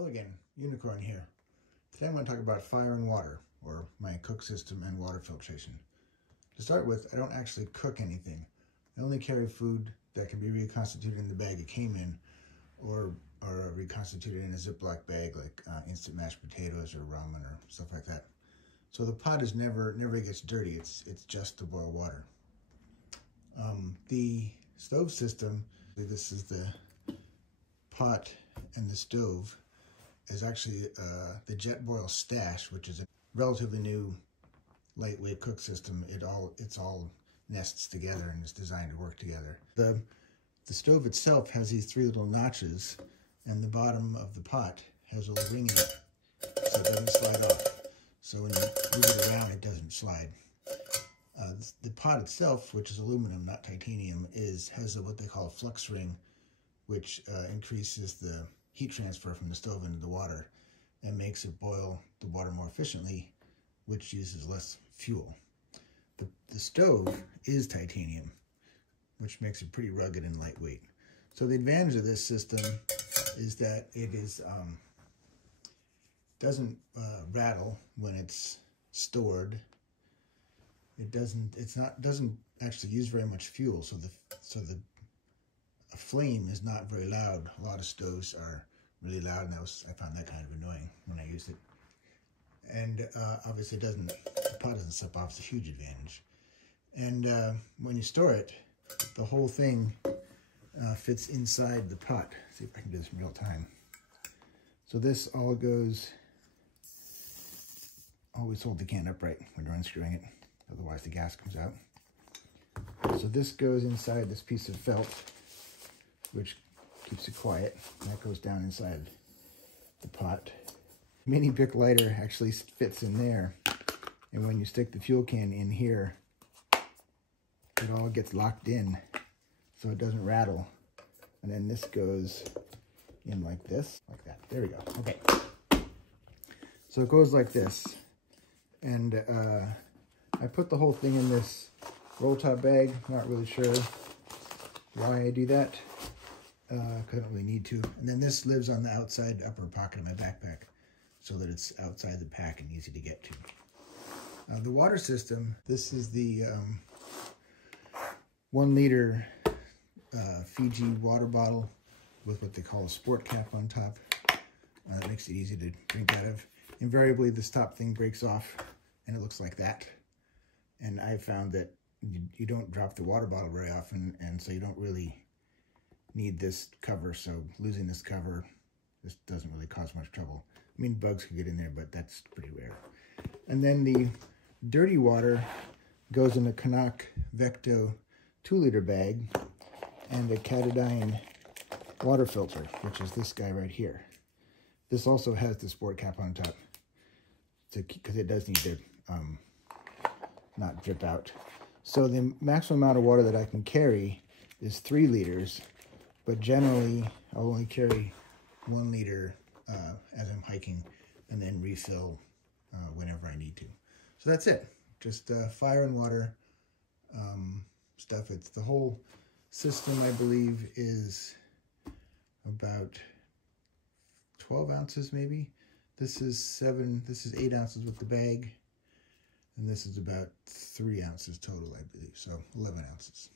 Hello again, Unicorn here. Today I'm going to talk about fire and water, or my cook system and water filtration. To start with, I don't actually cook anything. I only carry food that can be reconstituted in the bag it came in, or reconstituted in a Ziploc bag like instant mashed potatoes or ramen or stuff like that. So the pot is never gets dirty. It's just to boil water. The stove system, this is the pot and the stove, is actually the JetBoil Stash, which is a relatively new lightweight cook system. It's all nests together and is designed to work together. The stove itself has these three little notches, and the bottom of the pot has a little ring in it so it doesn't slide off. So when you move it around, it doesn't slide. The pot itself, which is aluminum, not titanium, has what they call a flux ring, which increases the heat transfer from the stove into the water and makes it boil the water more efficiently, which uses less fuel. The stove is titanium, which makes it pretty rugged and lightweight. So the advantage of this system is that it doesn't rattle when it's stored. It doesn't actually use very much fuel, so the flame is not very loud. A lot of stoves are really loud, and I found that kind of annoying when I used it. And obviously the pot doesn't slip off. It's a huge advantage. And when you store it, the whole thing fits inside the pot. Let's see if I can do this in real time. So this all goes, always hold the can upright when you're unscrewing it, otherwise the gas comes out. So this goes inside this piece of felt, which keeps it quiet. That goes down inside the pot. Mini Bic lighter actually fits in there, and when you stick the fuel can in here, it all gets locked in so it doesn't rattle. And then this goes in like this, like that. There we go. Okay. So it goes like this. And I put the whole thing in this roll top bag. Not really sure why I do that, because I don't really need to. And then this lives on the outside upper pocket of my backpack so that it's outside the pack and easy to get to. The water system, this is the 1 liter Fiji water bottle with what they call a sport cap on top. That makes it easy to drink out of. Invariably, this top thing breaks off and it looks like that. And I found that you don't drop the water bottle very often, and so you don't really need this cover. So losing this cover, this doesn't really cause much trouble. I mean, bugs could get in there, but that's pretty rare. And then the dirty water goes in a CNOC Vecto 2 liter bag and a Katadyn water filter, which is this guy right here. This also has the sport cap on top, because it does need to not drip out. So the maximum amount of water that I can carry is 3 liters, but generally I'll only carry 1 liter as I'm hiking, and then refill whenever I need to. So that's it. Just fire and water stuff. It's the whole system, I believe, is about 12 ounces maybe. This is 8 ounces with the bag, and this is about 3 ounces total, I believe. So 11 ounces.